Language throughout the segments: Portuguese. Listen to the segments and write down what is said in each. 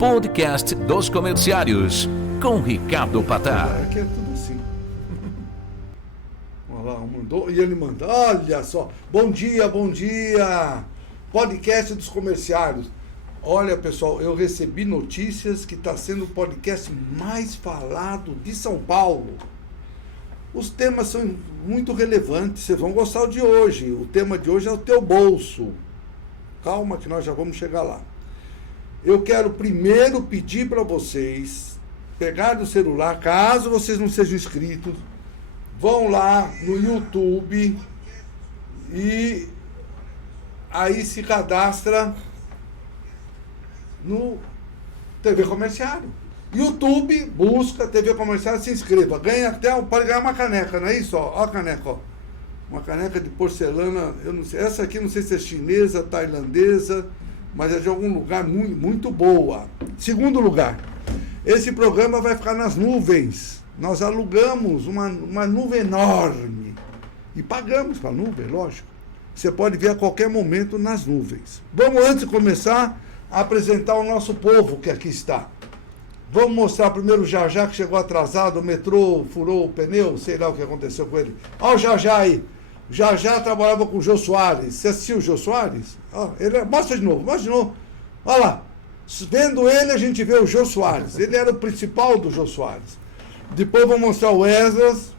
Podcast dos Comerciários, com Ricardo Patar. Aqui é tudo assim. Olha lá, mandou, e ele manda, olha só, bom dia, podcast dos comerciários. Olha, pessoal, eu recebi notícias que está sendo o podcast mais falado de São Paulo. Os temas são muito relevantes, vocês vão gostar de hoje. O tema de hoje é o teu bolso. Calma que nós já vamos chegar lá. Eu quero primeiro pedir para vocês pegar o celular, caso vocês não sejam inscritos, vão lá no YouTube e aí se cadastra no TV Comerciário. YouTube, busca TV Comerciário, se inscreva. Ganha até, pode ganhar uma caneca, não é isso? Ó a caneca, ó. Uma caneca de porcelana, eu não sei, essa aqui não sei se é chinesa, tailandesa, mas é de algum lugar muito, muito boa. Segundo lugar, esse programa vai ficar nas nuvens. Nós alugamos uma nuvem enorme e pagamos para a nuvem, lógico. Você pode ver a qualquer momento nas nuvens. Vamos, antes de começar, apresentar o nosso povo que aqui está. Vamos mostrar primeiro o Jajá, que chegou atrasado, o metrô furou o pneu, sei lá o que aconteceu com ele. Olha o Jajá aí. O Jajá trabalhava com o Jô Soares. Você assistiu o Jô Soares? Mostra de novo. Olha lá. Vendo ele, a gente vê o Jô Soares. Ele era o principal do Jô Soares. Depois vou mostrar o Esdras.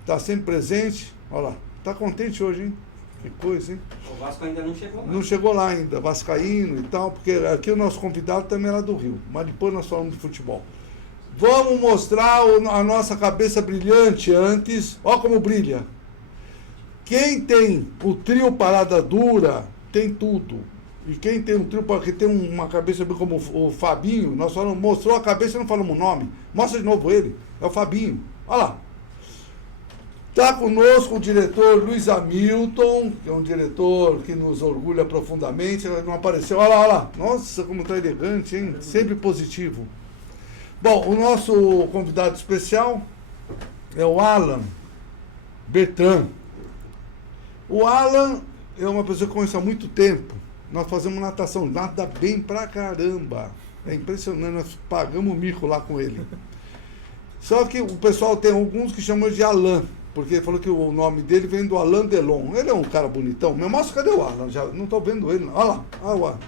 Está sempre presente. Olha lá. Está contente hoje, hein? Que coisa, hein? O Vasco ainda não chegou lá. Não chegou lá ainda, vascaíno e tal, porque aqui o nosso convidado também era do Rio, mas depois nós falamos de futebol. Vamos mostrar a nossa cabeça brilhante antes. Olha como brilha. Quem tem o trio Parada Dura, tem tudo. E quem tem um trio, que tem uma cabeça bem como o Fabinho, nós falamos, mostrou a cabeça e não falamos o nome. Mostra de novo ele, é o Fabinho. Olha lá. Está conosco o diretor Luiz Hamilton, que é um diretor que nos orgulha profundamente. Não apareceu, olha lá. Nossa, como está elegante, hein? Sempre positivo. Bom, o nosso convidado especial é o Alan Bertrand. O Alan é uma pessoa que eu conheço há muito tempo. Nós fazemos natação, nada bem pra caramba. É impressionante, nós pagamos mico lá com ele. Só que o pessoal tem alguns que chamam de Alan, porque ele falou que o nome dele vem do Alain Delon. Ele é um cara bonitão. Meu moço, cadê o Alan? Já não estou vendo ele. Olha lá, olha o Alan.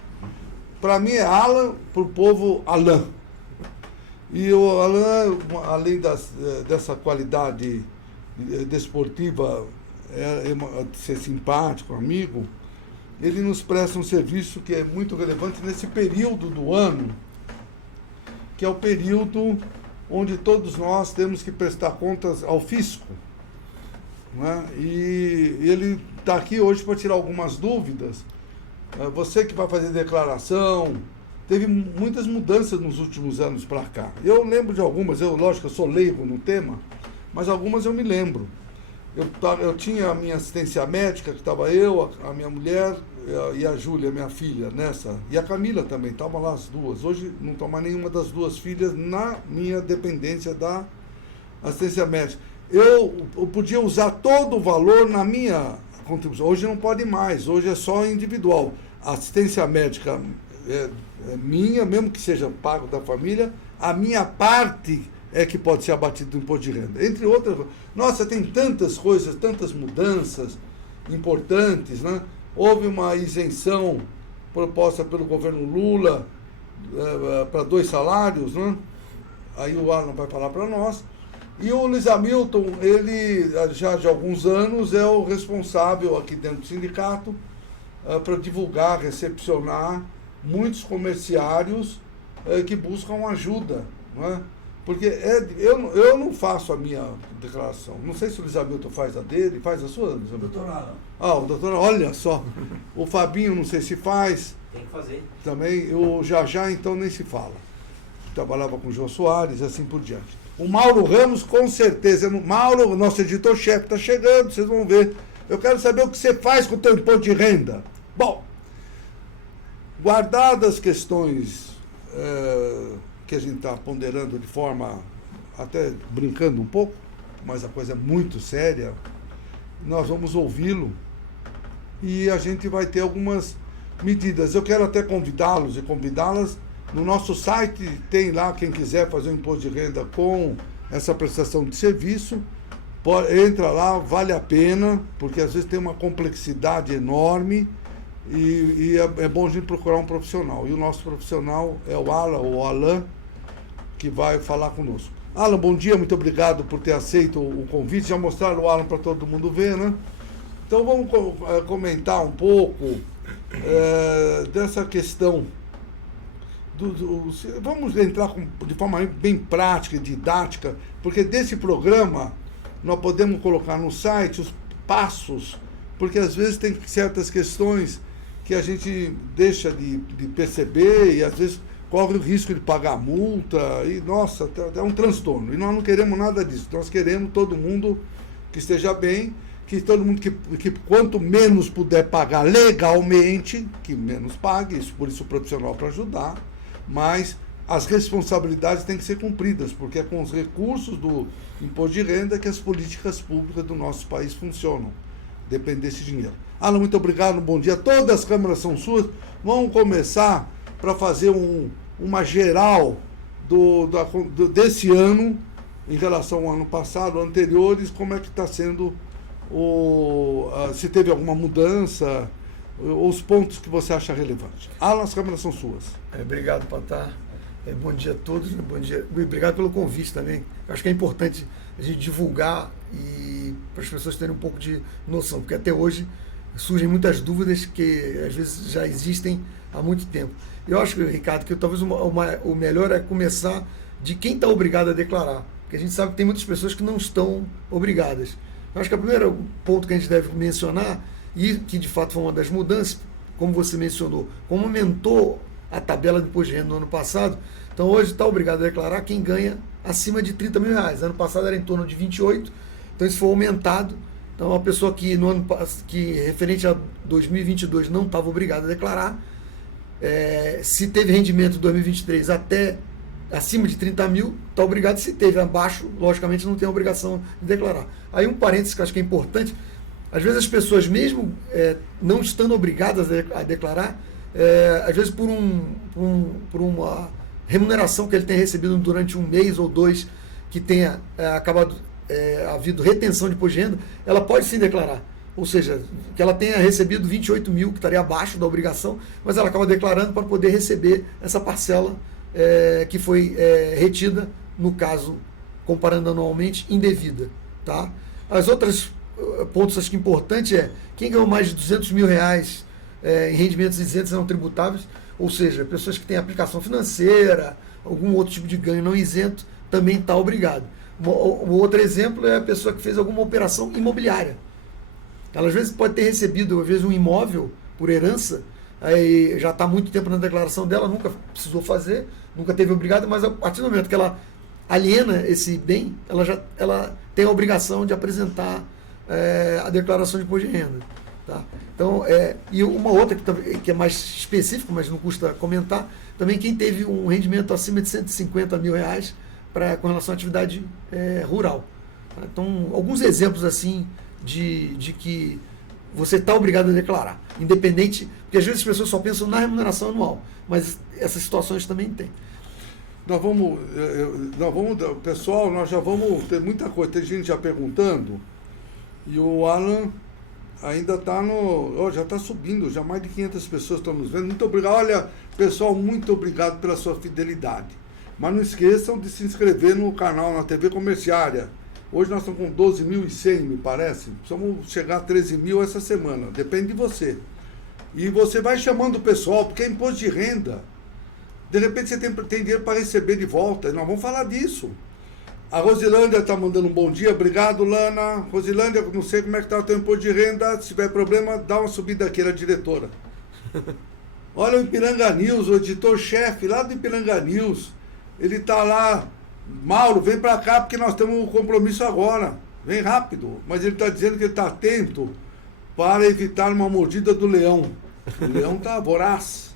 Para mim é Alan, para o povo Alain. E o Alan, além dessa qualidade desportiva, de ser simpático, amigo, ele nos presta um serviço que é muito relevante nesse período do ano, que é o período onde todos nós temos que prestar contas ao fisco. Né? E ele está aqui hoje para tirar algumas dúvidas. Você que vai fazer declaração, teve muitas mudanças nos últimos anos para cá. Eu lembro de algumas, lógico, eu sou leigo no tema, mas algumas eu me lembro. Eu tinha a minha assistência médica, que estava eu, a minha mulher e a Júlia, minha filha, nessa. E a Camila também, estavam lá as duas. Hoje não está mais nenhuma das duas filhas na minha dependência da assistência médica. Eu podia usar todo o valor na minha contribuição. Hoje não pode mais, hoje é só individual. A assistência médica é minha, mesmo que seja pago da família, a minha parte é que pode ser abatido do imposto de renda. Entre outras, nossa, tem tantas coisas, tantas mudanças importantes, né? Houve uma isenção proposta pelo governo Lula para 2 salários, né? Aí o Alan vai falar para nós. E o Luiz Hamilton, ele já de alguns anos é o responsável aqui dentro do sindicato para divulgar, recepcionar muitos comerciários que buscam ajuda, não é? Porque eu não faço a minha declaração. Não sei se o Luiz Hamilton faz a dele, faz a sua, Luiz Hamilton? Doutor Alan. O doutor, olha só. O Fabinho não sei se faz. Tem que fazer. Também, o Jajá então nem se fala. Trabalhava com o Jô Soares, assim por diante. O Mauro Ramos, com certeza. Mauro, nosso editor-chefe, está chegando, vocês vão ver. Eu quero saber o que você faz com o teu imposto de renda. Bom, guardadas as questões que a gente está ponderando de forma, até brincando um pouco, mas a coisa é muito séria, nós vamos ouvi-lo e a gente vai ter algumas medidas. Eu quero até convidá-los e convidá-las No nosso site tem lá, quem quiser fazer um imposto de renda com essa prestação de serviço, entra lá, vale a pena, porque às vezes tem uma complexidade enorme e é bom a gente procurar um profissional. E o nosso profissional é o Alan, que vai falar conosco. Alan, bom dia, muito obrigado por ter aceito o convite. Já mostraram o Alan para todo mundo ver, né? Então vamos comentar um pouco dessa questão. Vamos entrar de forma bem prática e didática, porque desse programa nós podemos colocar no site os passos, porque às vezes tem certas questões que a gente deixa de perceber e às vezes corre o risco de pagar multa e, nossa, é um transtorno. E nós não queremos nada disso. Nós queremos todo mundo que esteja bem, que todo mundo que quanto menos puder pagar legalmente, que menos pague, por isso o profissional para ajudar, mas as responsabilidades têm que ser cumpridas, porque é com os recursos do imposto de renda que as políticas públicas do nosso país funcionam. Depende desse dinheiro. Alan, muito obrigado, bom dia. Todas as câmeras são suas. Vamos começar para fazer uma geral desse ano, em relação ao ano passado, anteriores, como é que está sendo, se teve alguma mudança, os pontos que você acha relevantes. Alan, as câmeras são suas. Obrigado, Patá. Bom dia a todos. Bom dia. Obrigado pelo convite também. Acho que é importante a gente divulgar e para as pessoas terem um pouco de noção, porque até hoje surgem muitas dúvidas que às vezes já existem há muito tempo. Eu acho, Ricardo, que talvez o melhor é começar de quem está obrigado a declarar, porque a gente sabe que tem muitas pessoas que não estão obrigadas. Eu acho que o primeiro ponto que a gente deve mencionar, e que de fato foi uma das mudanças, como você mencionou, como aumentou a tabela de imposto de renda no ano passado, então hoje está obrigado a declarar quem ganha acima de 30 mil reais. Ano passado era em torno de 28, então isso foi aumentado. Então a pessoa que referente a 2022 não estava obrigada a declarar, se teve rendimento em 2023 até acima de 30 mil, está obrigado. Se teve abaixo, logicamente não tem a obrigação de declarar. Aí um parênteses que eu acho que é importante, às vezes as pessoas mesmo não estando obrigadas a declarar, às vezes por uma remuneração que ele tenha recebido durante um mês ou dois, que tenha acabado havido retenção de imposto de renda, ela pode sim declarar. Ou seja, que ela tenha recebido 28 mil, que estaria abaixo da obrigação, mas ela acaba declarando para poder receber essa parcela que foi retida, no caso, comparando anualmente, indevida. Tá? As outras pontos acho que importante quem ganhou mais de 200 mil reais em rendimentos isentos não tributáveis, ou seja, pessoas que têm aplicação financeira, algum outro tipo de ganho não isento, também está obrigado. Um outro exemplo é a pessoa que fez alguma operação imobiliária. Ela às vezes pode ter recebido um imóvel por herança, aí já está há muito tempo na declaração dela, nunca precisou fazer, nunca teve obrigado, mas a partir do momento que ela aliena esse bem, ela tem a obrigação de apresentar a declaração de imposto de renda. Tá? Então, e uma outra que é mais específica, mas não custa comentar, também quem teve um rendimento acima de 150 mil reais com relação à atividade rural. Tá? Então, alguns exemplos assim de que você está obrigado a declarar, independente, porque às vezes as pessoas só pensam na remuneração anual, mas essas situações também tem. Nós vamos, pessoal, nós já vamos ter muita coisa, tem gente já perguntando, e o Alan ainda está já está subindo, já mais de 500 pessoas estão nos vendo. Muito obrigado. Olha, pessoal, muito obrigado pela sua fidelidade. Mas não esqueçam de se inscrever no canal, na TV Comerciária. Hoje nós estamos com 12.100, me parece. Precisamos chegar a 13 mil essa semana. Depende de você. E você vai chamando o pessoal, porque é imposto de renda. De repente você tem dinheiro para receber de volta. E nós vamos falar disso. A Rosilândia está mandando um bom dia. Obrigado, Lana. Rosilândia, não sei como é que está o teu imposto de renda. Se tiver problema, dá uma subida aqui, ela é diretora. Olha o Ipiranga News, o editor-chefe lá do Ipiranga News. Ele está lá. Mauro, vem para cá porque nós temos um compromisso agora. Vem rápido. Mas ele está dizendo que ele está atento para evitar uma mordida do leão. O leão está voraz.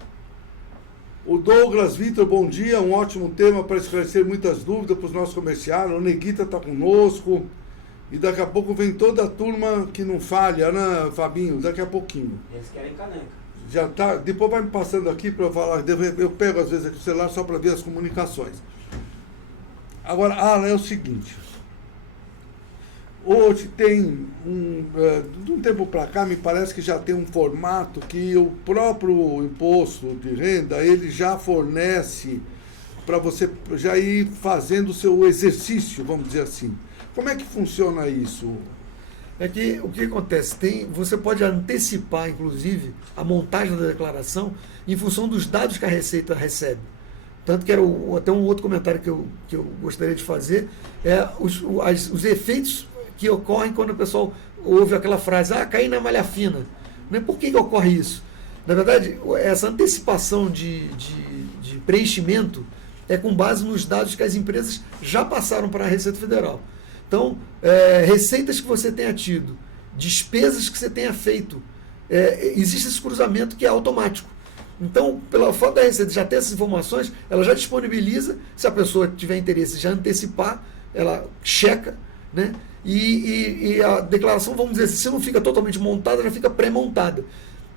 O Douglas Vitor, bom dia, um ótimo tema para esclarecer muitas dúvidas para os nossos comerciários. O Neguita está conosco. E daqui a pouco vem toda a turma que não falha, né, Fabinho? Daqui a pouquinho. Eles querem caneca. já tá, depois vai me passando aqui para eu falar, eu pego às vezes aqui o celular só para ver as comunicações. Agora, é o seguinte, hoje tem de um tempo para cá, me parece que já tem um formato que o próprio imposto de renda, ele já fornece para você já ir fazendo o seu exercício, vamos dizer assim. Como é que funciona isso? É que o que acontece? Você pode antecipar, inclusive, a montagem da declaração em função dos dados que a Receita recebe. Tanto que era até um outro comentário que eu gostaria de fazer, os efeitos que ocorrem quando o pessoal ouve aquela frase, caí na malha fina. Né? Por que ocorre isso? Na verdade, essa antecipação de preenchimento é com base nos dados que as empresas já passaram para a Receita Federal. Então, receitas que você tenha tido, despesas que você tenha feito, existe esse cruzamento que é automático. Então, pela falta da Receita já ter essas informações, ela já disponibiliza, se a pessoa tiver interesse já antecipar, ela checa, né? E a declaração, vamos dizer assim, se não fica totalmente montada, já fica pré-montada.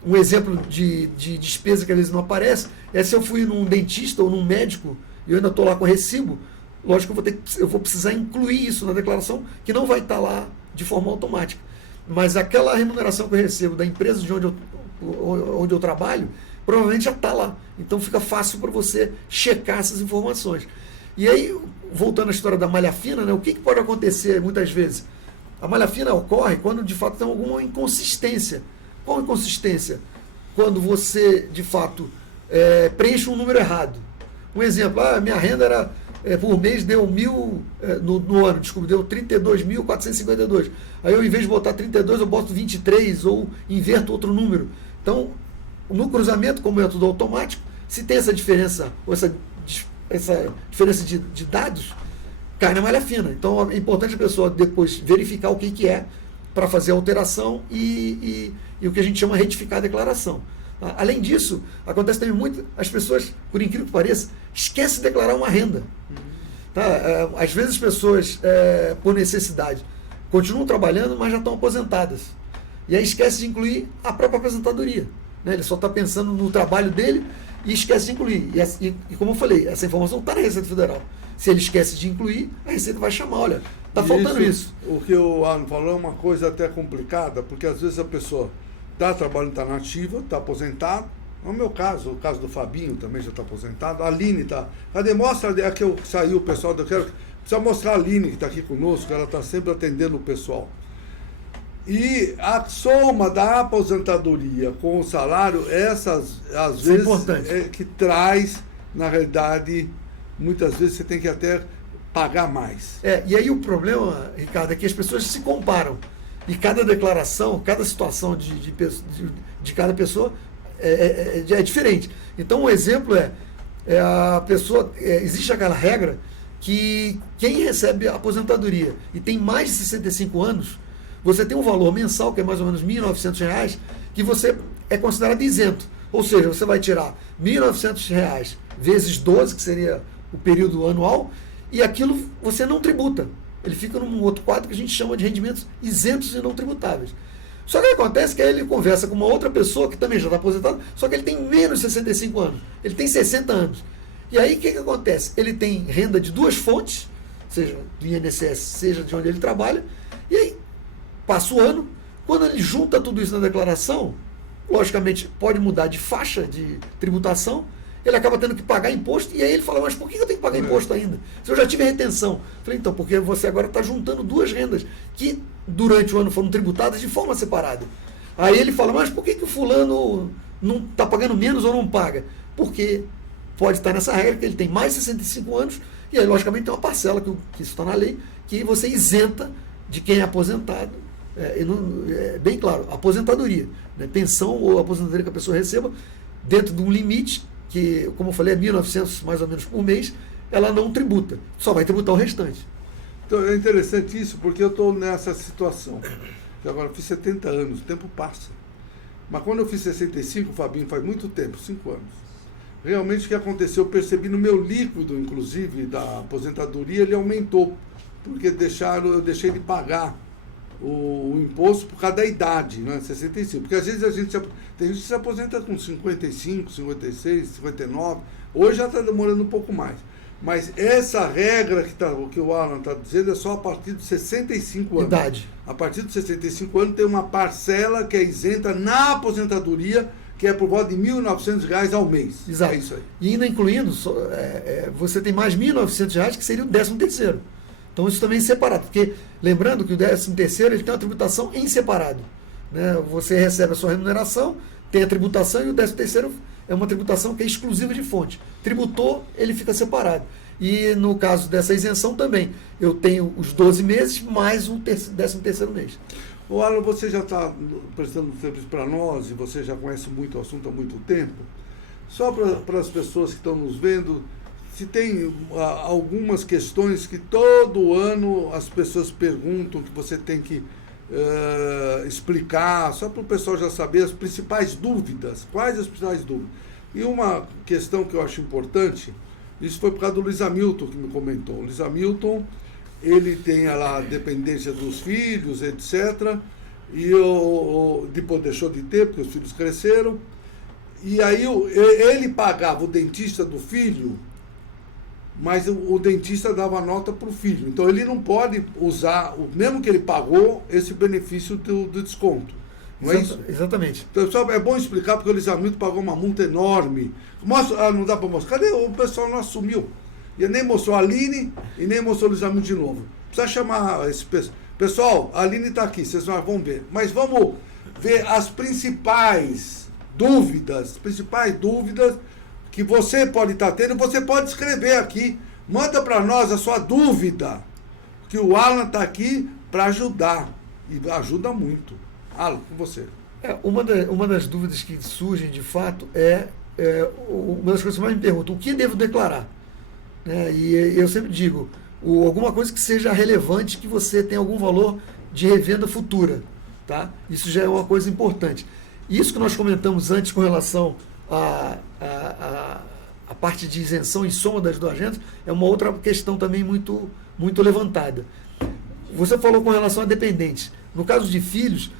Um exemplo de despesa que às vezes não aparece é se eu fui num dentista ou num médico e eu ainda estou lá com recibo, lógico que eu vou precisar incluir isso na declaração, que não vai estar lá de forma automática. Mas aquela remuneração que eu recebo da empresa de onde eu trabalho, provavelmente já está lá. Então fica fácil para você checar essas informações. E aí, voltando à história da malha fina, né, o que pode acontecer muitas vezes? A malha fina ocorre quando de fato tem alguma inconsistência. Qual inconsistência? Quando você, de fato, preenche um número errado. Um exemplo, minha renda era por mês deu 1.000, no ano, desculpa, deu 32.452. Aí eu, em vez de botar 32, eu boto 23 ou inverto outro número. Então, no cruzamento, como é tudo automático, se tem essa diferença, ou essa diferença de dados, cai na malha fina. Então, é importante a pessoa depois verificar o que é para fazer a alteração e o que a gente chama de retificar a declaração. Além disso, acontece também muito, as pessoas, por incrível que pareça, esquecem de declarar uma renda. Tá? Às vezes as pessoas, por necessidade, continuam trabalhando, mas já estão aposentadas. E aí esquece de incluir a própria aposentadoria. Né? Ele só está pensando no trabalho dele e esquece de incluir. E como eu falei, essa informação está na Receita Federal. Se ele esquece de incluir, a Receita vai chamar, olha, está faltando isso. O que o Arno falou é uma coisa até complicada, porque às vezes a pessoa está trabalhando, está nativa, está aposentado. No meu caso, o caso do Fabinho também já está aposentado. A Aline está. Cadê? Mostra que saiu o pessoal. Precisa mostrar a Aline que está aqui conosco, ela está sempre atendendo o pessoal. E a soma da aposentadoria com o salário, essas, às vezes, que traz, na realidade, muitas vezes você tem que até pagar mais. E aí o problema, Ricardo, é que as pessoas se comparam. E cada declaração, cada situação de cada pessoa é diferente. Então, um exemplo a pessoa, existe aquela regra que quem recebe a aposentadoria e tem mais de 65 anos, você tem um valor mensal, que é mais ou menos R$ 1.900, que você é considerado isento. Ou seja, você vai tirar R$ 1.900 vezes 12, que seria o período anual, e aquilo você não tributa. Ele fica num outro quadro que a gente chama de rendimentos isentos e não tributáveis. Só que acontece que aí ele conversa com uma outra pessoa que também já está aposentada, só que ele tem menos de 65 anos. Ele tem 60 anos. E aí o que acontece? Ele tem renda de duas fontes, seja do INSS, seja de onde ele trabalha, e aí passa o ano, quando ele junta tudo isso na declaração, logicamente pode mudar de faixa de tributação, ele acaba tendo que pagar imposto, e aí ele fala, mas por que eu tenho que pagar imposto ainda? Se eu já tive retenção. Eu falei, então, porque você agora está juntando duas rendas, que durante o ano foram tributadas de forma separada. Aí ele fala, mas por que o fulano não está pagando menos ou não paga? Porque pode estar nessa regra que ele tem mais de 65 anos, e aí logicamente tem uma parcela, que isso está na lei, que você isenta de quem é aposentado. É bem claro, aposentadoria, né? Pensão ou aposentadoria que a pessoa receba, dentro de um limite, que, como eu falei, é 1.900 mais ou menos por mês, ela não tributa, só vai tributar o restante. Então é interessante isso, porque eu estou nessa situação, que agora eu fiz 70 anos, o tempo passa. Mas quando eu fiz 65, Fabinho, faz muito tempo, 5 anos. Realmente o que aconteceu, eu percebi no meu líquido, inclusive, da aposentadoria, ele aumentou, porque eu deixei de pagar o imposto por causa da idade, né? 65. Porque às vezes tem gente que se aposenta com 55, 56, 59. Hoje já está demorando um pouco mais. Mas essa regra que o Alan está dizendo é só a partir de 65 anos. Idade. A partir de 65 anos tem uma parcela que é isenta na aposentadoria, que é por volta de R$ 1.900 ao mês. Exato. É isso aí. E ainda incluindo, você tem mais R$ 1.900, que seria o 13º. Então isso também é separado, porque lembrando que o 13º ele tem uma tributação em separado. Né? Você recebe a sua remuneração, tem a tributação, e o 13º é uma tributação que é exclusiva de fonte. Tributou, ele fica separado. E no caso dessa isenção também, eu tenho os 12 meses mais o 13º mês. O Alan, você já está prestando serviço para nós e você já conhece muito o assunto há muito tempo. Só para as pessoas que estão nos vendo, se tem algumas questões que todo ano as pessoas perguntam, que você tem que explicar, só para o pessoal já saber as principais dúvidas. Quais as principais dúvidas? E uma questão que eu acho importante, isso foi por causa do Luiz Hamilton que me comentou. O Luiz Hamilton, ele tem lá a dependência dos filhos, etc. E depois deixou de ter, porque os filhos cresceram. E aí ele pagava o dentista do filho, mas o dentista dava nota para o filho. Então ele não pode usar, mesmo que ele pagou, esse benefício do desconto. Não é isso? Exatamente. Então, só é bom explicar, porque o Luiz Hamilton pagou uma multa enorme. Mostra, não dá para mostrar. Cadê? O pessoal não assumiu. E nem mostrou a Aline e nem mostrou o Luiz Hamilton de novo. Precisa chamar esse pessoal. Pessoal, a Aline está aqui, vocês vão ver. Mas vamos ver as principais dúvidas que você pode estar tendo. Você pode escrever aqui. Manda para nós a sua dúvida, que o Alan está aqui para ajudar. E ajuda muito. Alan, com você. Uma das dúvidas que surgem, de fato, uma das coisas que mais me perguntam: o que devo declarar? E eu sempre digo, alguma coisa que seja relevante, que você tenha algum valor de revenda futura. Tá? Isso já é uma coisa importante. Isso que nós comentamos antes com relação à parte de isenção e soma das duas rendas é uma outra questão também muito, muito levantada. Você falou com relação a dependentes. No caso de filhos,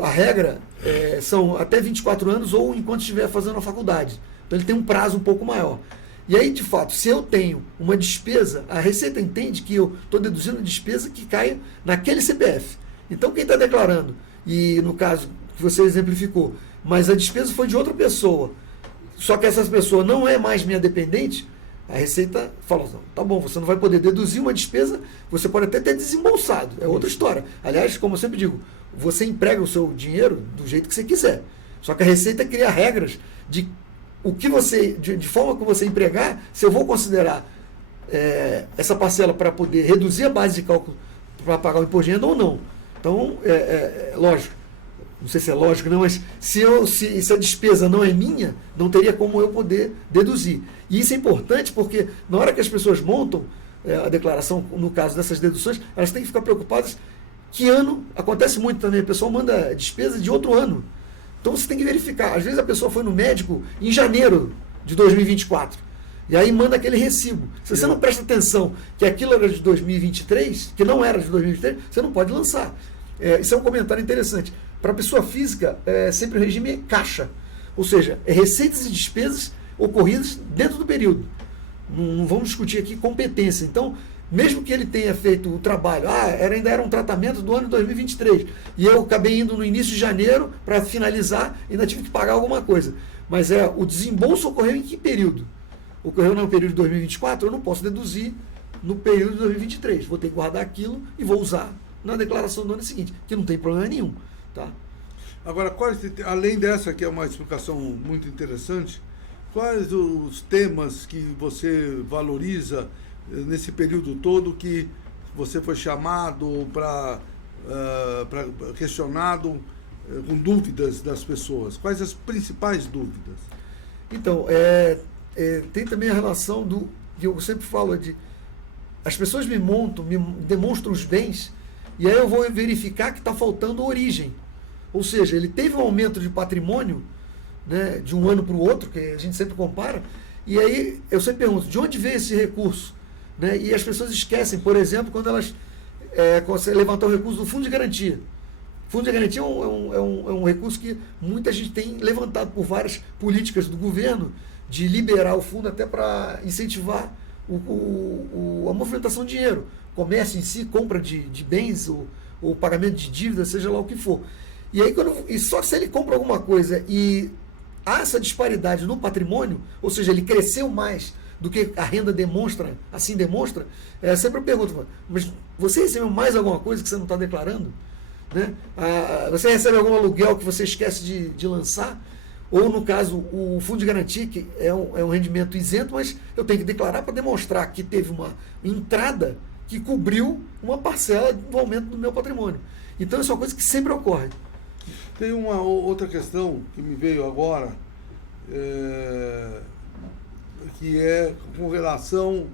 a regra são até 24 anos ou enquanto estiver fazendo a faculdade. Então ele tem um prazo um pouco maior. E aí, de fato, se eu tenho uma despesa, a Receita entende que eu estou deduzindo a despesa que cai naquele CPF. Então, quem está declarando, e no caso que você exemplificou, mas a despesa foi de outra pessoa, só que essa pessoa não é mais minha dependente, a Receita fala: não, tá bom, você não vai poder deduzir uma despesa, você pode até ter desembolsado, é outra história. Aliás, como eu sempre digo, você emprega o seu dinheiro do jeito que você quiser. Só que a Receita cria regras de o que você, de forma que você empregar, se eu vou considerar essa parcela para poder reduzir a base de cálculo para pagar o imposto de renda ou não. Então, lógico, não sei se é lógico, não, mas se a despesa não é minha, não teria como eu poder deduzir. E isso é importante porque na hora que as pessoas montam a declaração, no caso dessas deduções, elas têm que ficar preocupadas que ano, acontece muito também, a pessoa manda despesa de outro ano. Então você tem que verificar. Às vezes a pessoa foi no médico em janeiro de 2024. E aí manda aquele recibo. Se você não presta atenção que aquilo era de 2023, que não era de 2023, você não pode lançar. Isso é um comentário interessante. Para a pessoa física, sempre o regime é caixa. Ou seja, receitas e despesas ocorridas dentro do período. Não vamos discutir aqui competência. Então, mesmo que ele tenha feito o trabalho, ainda era um tratamento do ano de 2023, e eu acabei indo no início de janeiro para finalizar, ainda tive que pagar alguma coisa. Mas o desembolso ocorreu em que período? Ocorreu no período de 2024, eu não posso deduzir no período de 2023. Vou ter que guardar aquilo e vou usar na declaração do ano seguinte, que não tem problema nenhum. Tá? Agora, além dessa, que é uma explicação muito interessante, quais os temas que você valoriza nesse período todo que você foi chamado questionado com dúvidas das pessoas? Quais as principais dúvidas? Então, tem também a relação que eu sempre falo as pessoas me demonstram os bens, e aí eu vou verificar que está faltando origem. Ou seja, ele teve um aumento de patrimônio, né, de um ano para o outro, que a gente sempre compara, e aí eu sempre pergunto: de onde veio esse recurso? Né? E as pessoas esquecem, por exemplo, quando elas consegue levantar o recurso do fundo de garantia. O fundo de garantia é um recurso que muita gente tem levantado por várias políticas do governo de liberar o fundo até para incentivar a movimentação de dinheiro. Comércio em si, compra de bens ou pagamento de dívida, seja lá o que for. E aí, só se ele compra alguma coisa e há essa disparidade no patrimônio, ou seja, ele cresceu mais do que a renda demonstra, sempre eu pergunto, mas você recebeu mais alguma coisa que você não está declarando? Né? Você recebe algum aluguel que você esquece de lançar? Ou, no caso, o fundo de garantia, que é um rendimento isento, mas eu tenho que declarar para demonstrar que teve uma entrada que cobriu uma parcela do aumento do meu patrimônio. Então, isso é uma coisa que sempre ocorre. Tem uma outra questão que me veio agora, que é com relação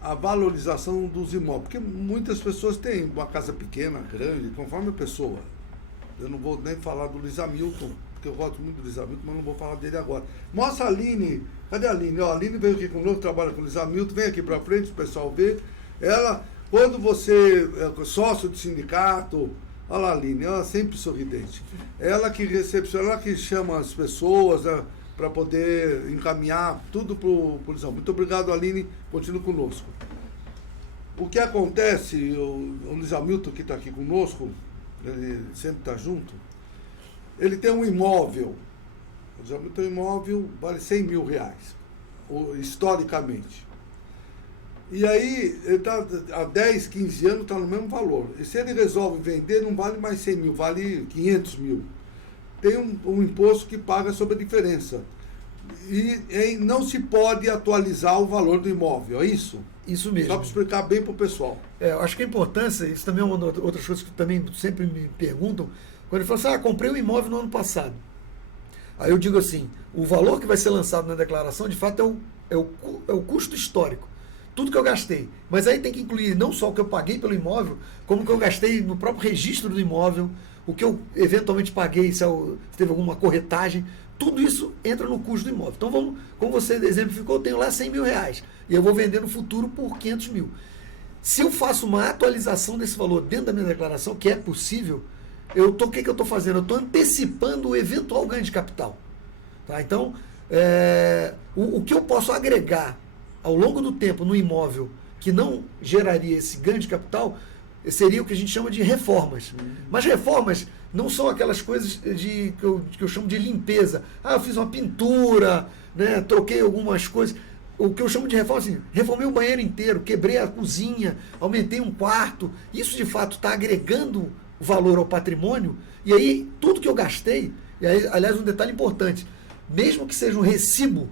à valorização dos imóveis. Porque muitas pessoas têm uma casa pequena, grande, conforme a pessoa. Eu não vou nem falar do Luiz Hamilton, porque eu gosto muito do Luiz Hamilton, mas não vou falar dele agora. Mostra a Aline. Cadê a Aline? A Aline veio aqui conosco, trabalha com o Luiz Hamilton, vem aqui para frente, o pessoal vê. Ela, quando você é sócio de sindicato, olha lá a Aline, ela é sempre sorridente. Ela que recepciona, ela que chama as pessoas para poder encaminhar tudo para o Luiz Hamilton. Muito obrigado, Aline, continue conosco. O que acontece, o Luiz Hamilton que está aqui conosco, ele sempre está junto, ele tem um imóvel, o Luiz Hamilton tem um imóvel, vale 100 mil reais, historicamente. E aí, ele está há 10, 15 anos, está no mesmo valor. E se ele resolve vender, não vale mais 100 mil, vale 500 mil. Tem um imposto que paga sobre a diferença. E não se pode atualizar o valor do imóvel, é isso? Isso mesmo. Só para explicar bem para o pessoal. Eu acho que a importância, isso também é uma das outras coisas que também sempre me perguntam, quando ele fala assim, comprei um imóvel no ano passado. Aí eu digo assim, o valor que vai ser lançado na declaração, de fato, é o custo histórico. Tudo que eu gastei. Mas aí tem que incluir não só o que eu paguei pelo imóvel, como o que eu gastei no próprio registro do imóvel, o que eu eventualmente paguei, se teve alguma corretagem. Tudo isso entra no custo do imóvel. Então, como você exemplificou, eu tenho lá 100 mil reais. E eu vou vender no futuro por 500 mil. Se eu faço uma atualização desse valor dentro da minha declaração, que é possível, o que eu estou fazendo? Eu estou antecipando o eventual ganho de capital. Tá? Então, o que eu posso agregar ao longo do tempo no imóvel que não geraria esse ganho de capital seria o que a gente chama de reformas. Mas reformas não são aquelas coisas que eu chamo de limpeza. Eu fiz uma pintura, né, troquei algumas coisas. O que eu chamo de reforma, assim, reformei o banheiro inteiro, quebrei a cozinha, aumentei um quarto. Isso, de fato, está agregando valor ao patrimônio. E aí, tudo que eu gastei, e aí, aliás, um detalhe importante, mesmo que seja um recibo,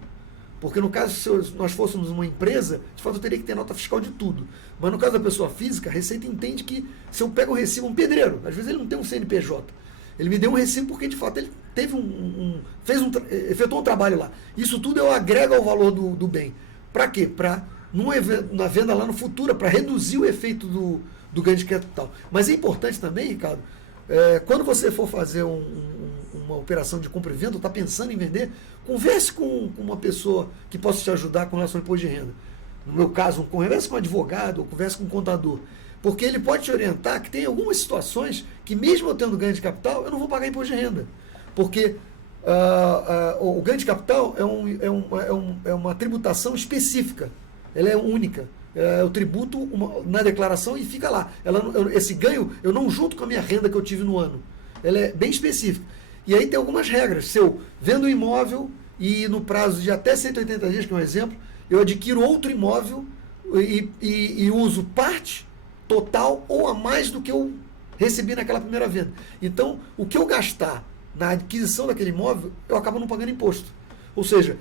porque no caso, se nós fôssemos uma empresa, de fato eu teria que ter nota fiscal de tudo. Mas no caso da pessoa física, a Receita entende que se eu pego um recibo, um pedreiro, às vezes ele não tem um CNPJ, ele me deu um recibo porque de fato ele teve efetuou um trabalho lá. Isso tudo eu agrego ao valor do bem. Para quê? Para, na venda lá no futuro, para reduzir o efeito do ganho de capital. Mas é importante também, Ricardo, quando você for fazer uma operação de compra e venda, está pensando em vender, converse com uma pessoa que possa te ajudar com relação ao imposto de renda. No meu caso, converse com um advogado ou converse com um contador. Porque ele pode te orientar que tem algumas situações que, mesmo eu tendo ganho de capital, eu não vou pagar imposto de renda. Porque o ganho de capital é uma tributação específica. Ela é única. Eu tributo na declaração e fica lá. Esse ganho eu não junto com a minha renda que eu tive no ano. Ela é bem específica. E aí tem algumas regras. Se eu vendo um imóvel e no prazo de até 180 dias, que é um exemplo, eu adquiro outro imóvel e uso parte, total ou a mais do que eu recebi naquela primeira venda. Então, o que eu gastar na aquisição daquele imóvel, eu acabo não pagando imposto. Ou seja,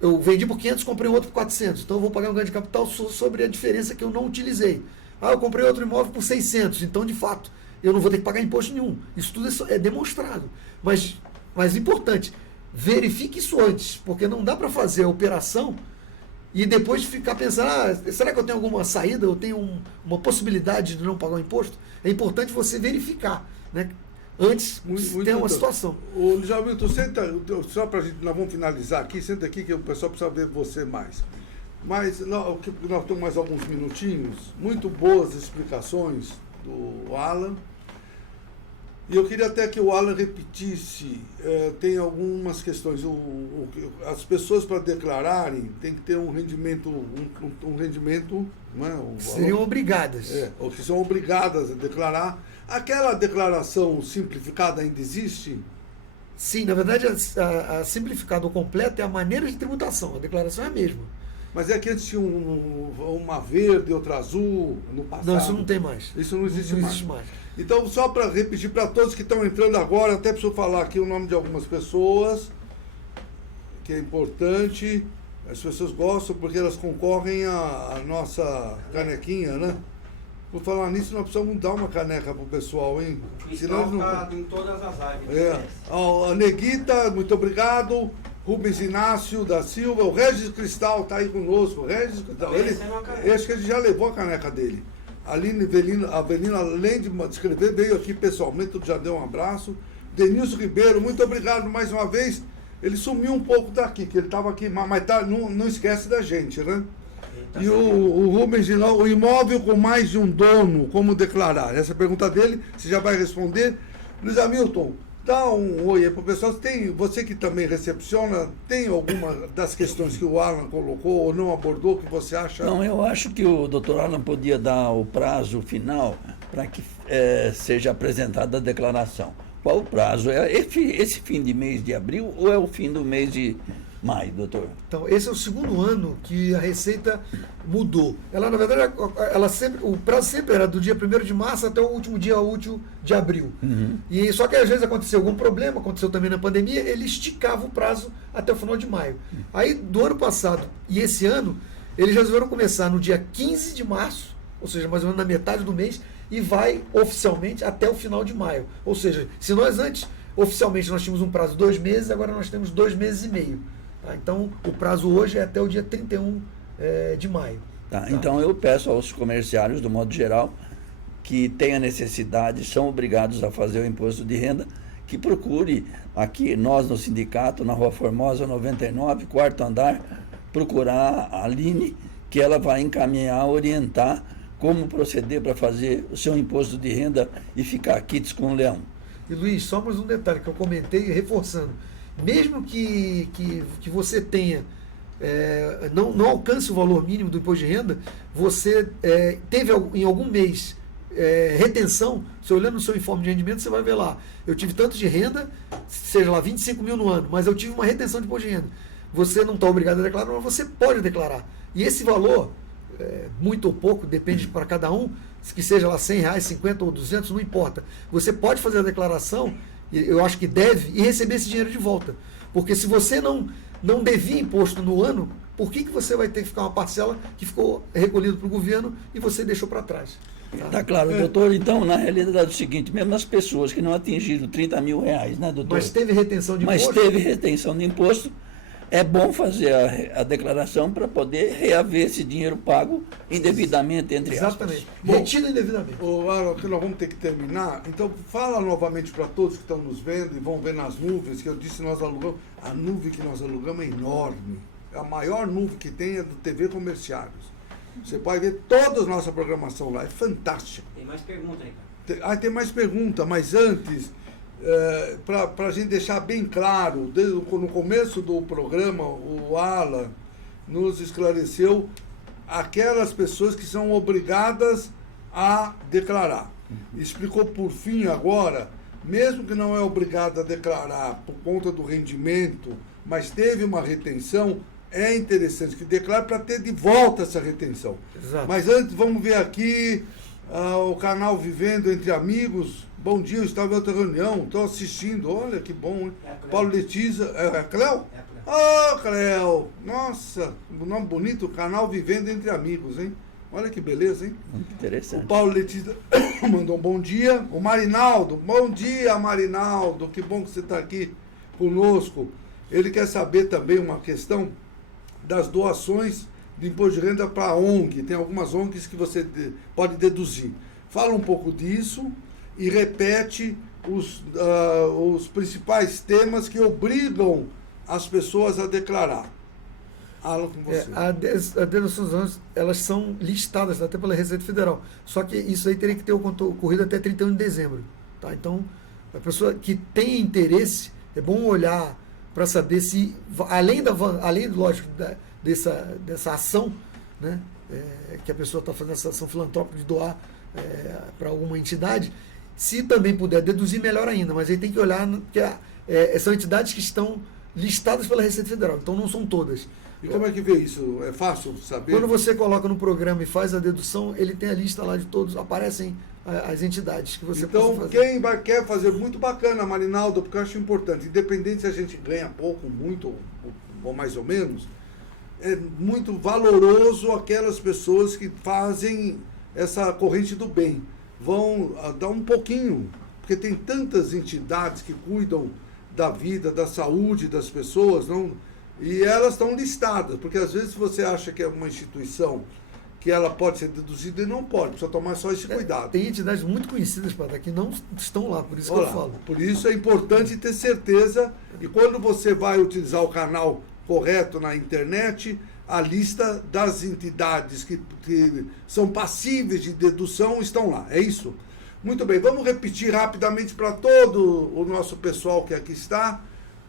eu vendi por 500, comprei outro por 400. Então, eu vou pagar um ganho de capital sobre a diferença que eu não utilizei. Eu comprei outro imóvel por 600. Então, de fato, eu não vou ter que pagar imposto nenhum. Isso tudo é demonstrado. Mas importante, verifique isso antes, porque não dá para fazer a operação e depois ficar pensando, será que eu tenho alguma saída, eu tenho uma possibilidade de não pagar o imposto? É importante você verificar, né? Antes de ter uma situação. O Luiz Hamilton, senta, só para a gente, nós vamos finalizar aqui, senta aqui que o pessoal precisa ver você mais. Mas nós temos mais alguns minutinhos, muito boas explicações. do Alan. E eu queria até que o Alan repetisse, tem algumas questões. As pessoas para declararem tem que ter um rendimento, não é? Seriam obrigadas. Ou que são obrigadas a declarar. Aquela declaração simplificada ainda existe? Sim, na verdade a simplificada ou completa é a maneira de tributação, a declaração é a mesma. Mas é que antes tinha uma verde e outra azul no passado. Não, isso não tem mais. Isso não existe mais. Existe mais. Então, só para repetir para todos que estão entrando agora, até preciso falar aqui o nome de algumas pessoas, que é importante. As pessoas gostam porque elas concorrem à nossa canequinha, né? Por falar nisso, nós precisamos dar uma caneca pro pessoal, hein? Senão está em todas as lives. A Neguita, muito obrigado. Rubens Inácio da Silva, o Regis Cristal está aí conosco. Regis Cristal, eu acho que ele já levou a caneca dele. A Aline Avelina, além de escrever, veio aqui pessoalmente, já deu um abraço. Denilson Ribeiro, muito obrigado mais uma vez. Ele sumiu um pouco daqui, que ele estava aqui, mas tá, não esquece da gente, né? E o Rubens, o imóvel com mais de um dono, como declarar? Essa pergunta dele, você já vai responder. Luiz Hamilton, dá um oi aí para o pessoal. Você que também recepciona, tem alguma das questões que o Alan colocou ou não abordou que você acha? Não, eu acho que o doutor Alan podia dar o prazo final para que seja apresentada a declaração. Qual o prazo? É esse fim de mês de abril ou é o fim do mês de maio, doutor? Então, esse é o segundo ano que a Receita mudou. Ela, na verdade, o prazo sempre era do dia 1º de março até o último dia útil de abril. Uhum. E só que às vezes aconteceu algum problema, aconteceu também na pandemia, ele esticava o prazo até o final de maio. Aí, do ano passado e esse ano, eles resolveram começar no dia 15 de março, ou seja, mais ou menos na metade do mês, e vai oficialmente até o final de maio. Ou seja, se nós antes, oficialmente, nós tínhamos um prazo de 2 meses, agora nós temos 2 meses e meio. Tá? Então, o prazo hoje é até o dia 31 de maio. Tá, então, eu peço aos comerciários, do modo geral, que tenham necessidade, são obrigados a fazer o imposto de renda, que procure aqui, nós no sindicato, na Rua Formosa 99, 4º andar, procurar a Aline, que ela vai encaminhar, orientar como proceder para fazer o seu imposto de renda e ficar quites com o leão. E Luiz, só mais um detalhe que eu comentei, reforçando. Mesmo que você tenha, não alcance o valor mínimo do imposto de renda, você teve em algum mês retenção, você olhando no seu informe de rendimento, você vai ver lá, eu tive tanto de renda, seja lá 25 mil no ano, mas eu tive uma retenção de imposto de renda. Você não está obrigado a declarar, mas você pode declarar. E esse valor, muito ou pouco, depende para cada um, que seja lá R$100, 50 ou 200, não importa. Você pode fazer a declaração, eu acho que deve, e receber esse dinheiro de volta. Porque se você não devia imposto no ano, por que você vai ter que ficar uma parcela que ficou recolhido para o governo e você deixou para trás? Tá claro, doutor. Então, na realidade é o seguinte, mesmo as pessoas que não atingiram R$30 mil, né, doutor? Mas teve retenção de imposto? Mas teve retenção de imposto. É bom fazer a declaração para poder reaver esse dinheiro pago indevidamente, entre aspas. Exatamente. Retido indevidamente. Que nós vamos ter que terminar. Então, fala novamente para todos que estão nos vendo e vão ver nas nuvens, que eu disse nós alugamos. A nuvem que nós alugamos é enorme. A maior nuvem que tem é do TV Comerciários. Você pode ver toda a nossa programação lá. É fantástico. Tem mais pergunta aí, cara. Tem mais pergunta, mas antes... para a gente deixar bem claro, no começo do programa, o Alan nos esclareceu aquelas pessoas que são obrigadas a declarar. Explicou por fim agora, mesmo que não é obrigado a declarar por conta do rendimento, mas teve uma retenção, é interessante que declare para ter de volta essa retenção. Exato. Mas antes, vamos ver aqui o canal Vivendo Entre Amigos. Bom dia, eu estava em outra reunião, estou assistindo, olha que bom, hein? Paulo Letícia, é Cléo? Cléo, nossa, um nome bonito, canal Vivendo Entre Amigos, hein? Olha que beleza, hein? Muito interessante. O Paulo Letícia mandou um bom dia. O Marinaldo, bom dia, Marinaldo, que bom que você está aqui conosco. Ele quer saber também uma questão das doações de imposto de renda para a ONG. Tem algumas ONGs que você pode deduzir. Fala um pouco disso e repete os principais temas que obrigam as pessoas a declarar. Alan, com você. A deduções, elas são listadas até pela Receita Federal. Só que isso aí teria que ter ocorrido até 31 de dezembro. Tá? Então, a pessoa que tem interesse, é bom olhar para saber se, além lógico, dessa ação, né, que a pessoa está fazendo essa ação filantrópica de doar para alguma entidade, se também puder deduzir, melhor ainda. Mas aí tem que olhar, porque são entidades que estão listadas pela Receita Federal, então não são todas. E como é que vê isso? É fácil saber? Quando você coloca no programa e faz a dedução, ele tem a lista lá de todos, aparecem as entidades que você então, possa fazer. Quem quer fazer, muito bacana, Marinaldo, porque eu acho importante, independente se a gente ganha pouco, muito ou mais ou menos, é muito valoroso aquelas pessoas que fazem essa corrente do bem. Vão dar um pouquinho, porque tem tantas entidades que cuidam da vida, da saúde das pessoas, não? E elas estão listadas, porque às vezes você acha que é uma instituição que ela pode ser deduzida e não pode, precisa tomar só esse cuidado. Tem entidades muito conhecidas que não estão lá, por isso que eu falo. Por isso é importante ter certeza, e quando você vai utilizar o canal correto na internet, a lista das entidades que são passíveis de dedução estão lá, é isso? Muito bem, vamos repetir rapidamente para todo o nosso pessoal que aqui está,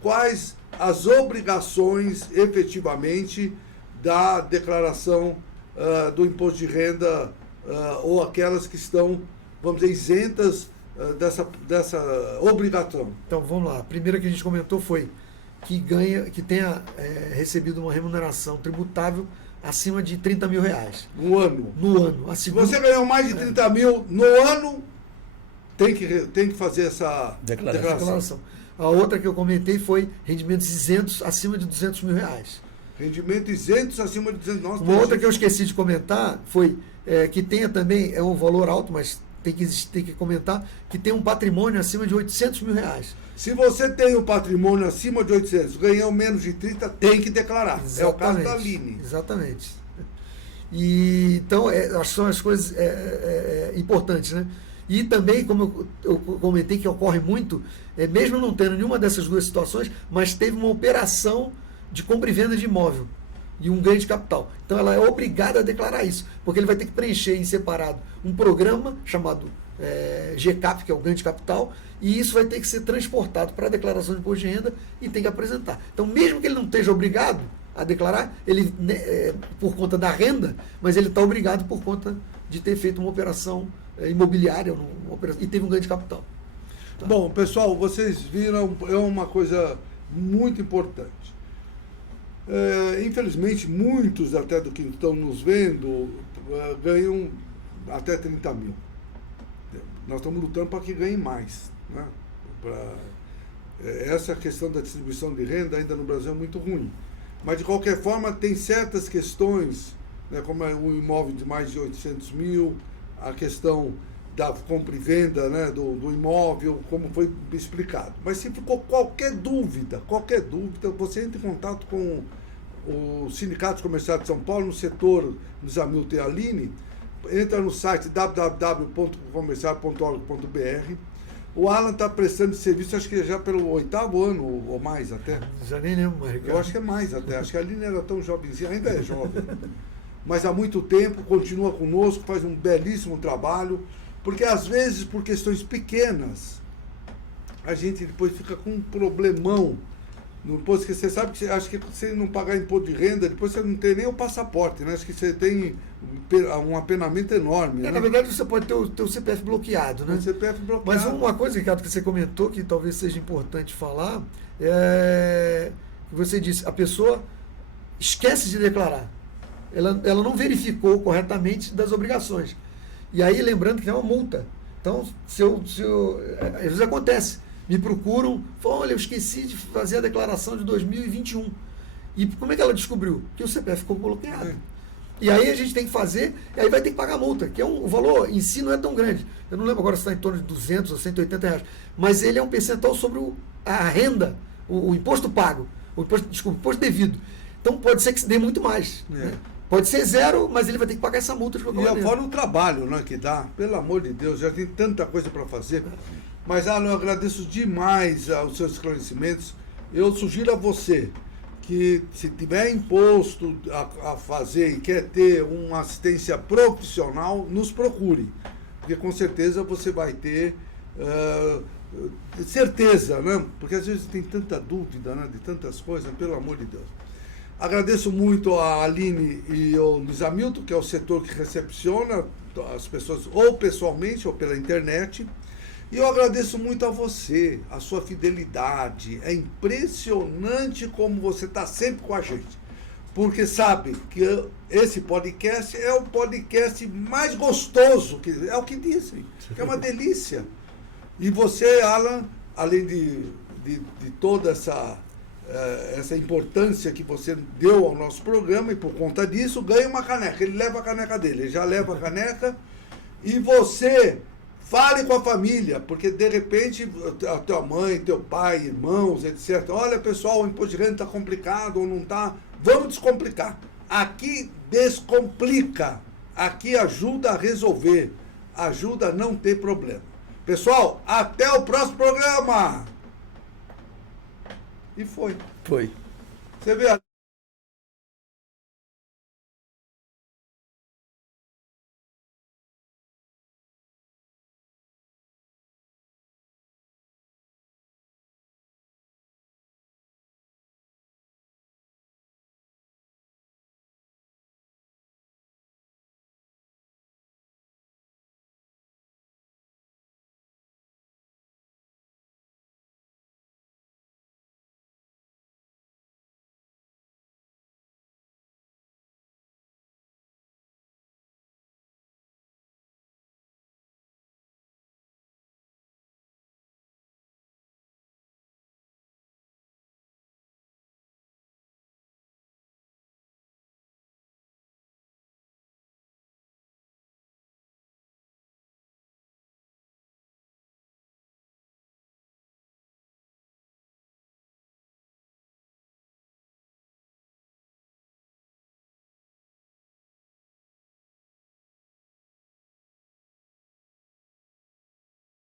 quais as obrigações efetivamente da declaração do imposto de renda ou aquelas que estão, vamos dizer, isentas dessa obrigação. Então vamos lá, a primeira que a gente comentou foi que tenha recebido uma remuneração tributável acima de 30 mil reais. No ano. No ano. Se você ganhou mais de 30 mil no ano, tem que fazer essa declaração. A outra que eu comentei foi rendimentos isentos acima de 200 mil reais. Rendimentos isentos acima de 200 mil. Uma outra que eu esqueci de comentar foi que tenha também, é um valor alto, mas tem que comentar, que tem um patrimônio acima de 800 mil reais. Se você tem um patrimônio acima de 800, ganhou menos de 30, tem que declarar. Exatamente, é o caso da Aline. Exatamente. E, então, são as coisas importantes, né? E também, como eu comentei, que ocorre muito, mesmo não tendo nenhuma dessas duas situações, mas teve uma operação de compra e venda de imóvel e um ganho de capital. Então, ela é obrigada a declarar isso, porque ele vai ter que preencher em separado um programa chamado GCAP, que é o ganho de capital, e isso vai ter que ser transportado para a declaração de imposto de renda e tem que apresentar. Então, mesmo que ele não esteja obrigado a declarar, ele por conta da renda, mas ele está obrigado por conta de ter feito uma operação imobiliária e teve um ganho de capital. Tá? Bom, pessoal, vocês viram, é uma coisa muito importante. Infelizmente, muitos até do que estão nos vendo ganham até 30 mil. Nós estamos lutando para que ganhem mais. Né? Essa questão da distribuição de renda ainda no Brasil é muito ruim. Mas, de qualquer forma, tem certas questões, né, como o imóvel de mais de 800 mil, a questão da compra e venda, né, do imóvel, como foi explicado. Mas se ficou qualquer dúvida, você entra em contato com o Sindicato Comercial de São Paulo, no setor dos Hamilton e Aline, entra no site www.comercial.org.br. O Alan está prestando serviço, acho que já pelo 8º ano ou mais até. Já nem lembro mais. Eu acho que é mais até. Acho que a Aline era tão jovenzinha, ainda é jovem. Mas há muito tempo, continua conosco, faz um belíssimo trabalho, porque às vezes, por questões pequenas, a gente depois fica com um problemão. No imposto, que você sabe que acho que se não pagar imposto de renda, depois você não tem nem o passaporte, né? Acho que você tem um apenamento enorme. Né? Na verdade, você pode ter o teu CPF bloqueado, né? O CPF bloqueado. Mas uma coisa, Ricardo, que você comentou, que talvez seja importante falar, é que você disse, a pessoa esquece de declarar. Ela não verificou corretamente das obrigações. E aí, lembrando que é uma multa. Então, às vezes acontece. Me procuram, falam, olha, eu esqueci de fazer a declaração de 2021. E como é que ela descobriu? Que o CPF ficou bloqueado. E aí a gente tem que fazer, e aí vai ter que pagar a multa, que o valor em si não é tão grande. Eu não lembro agora se está em torno de 200 ou 180 reais. Mas ele é um percentual sobre a renda, o imposto pago, o imposto devido. Então pode ser que se dê muito mais. Né? Pode ser zero, mas ele vai ter que pagar essa multa de qualquer maneira. E fora o trabalho, né, que dá, pelo amor de Deus, já tem tanta coisa para fazer. Mas, Alan, eu agradeço demais aos seus esclarecimentos. Eu sugiro a você que se tiver imposto a fazer e quer ter uma assistência profissional, nos procure. Porque com certeza você vai ter certeza, né? Porque às vezes tem tanta dúvida, né, de tantas coisas, pelo amor de Deus. Agradeço muito a Aline e ao Luiz Hamilton, que é o setor que recepciona as pessoas ou pessoalmente ou pela internet. E eu agradeço muito a você, a sua fidelidade. É impressionante como você está sempre com a gente. Porque sabe que esse podcast é o podcast mais gostoso, é o que dizem, que é uma delícia. E você, Alan, além de toda essa importância que você deu ao nosso programa, e por conta disso, ganha uma caneca. Ele leva a caneca dele, ele já leva a caneca. E você... Fale com a família, porque de repente a tua mãe, teu pai, irmãos, etc. Olha, pessoal, o imposto de renda está complicado ou não está. Vamos descomplicar. Aqui descomplica. Aqui ajuda a resolver. Ajuda a não ter problema. Pessoal, até o próximo programa. E foi. Foi. Você vê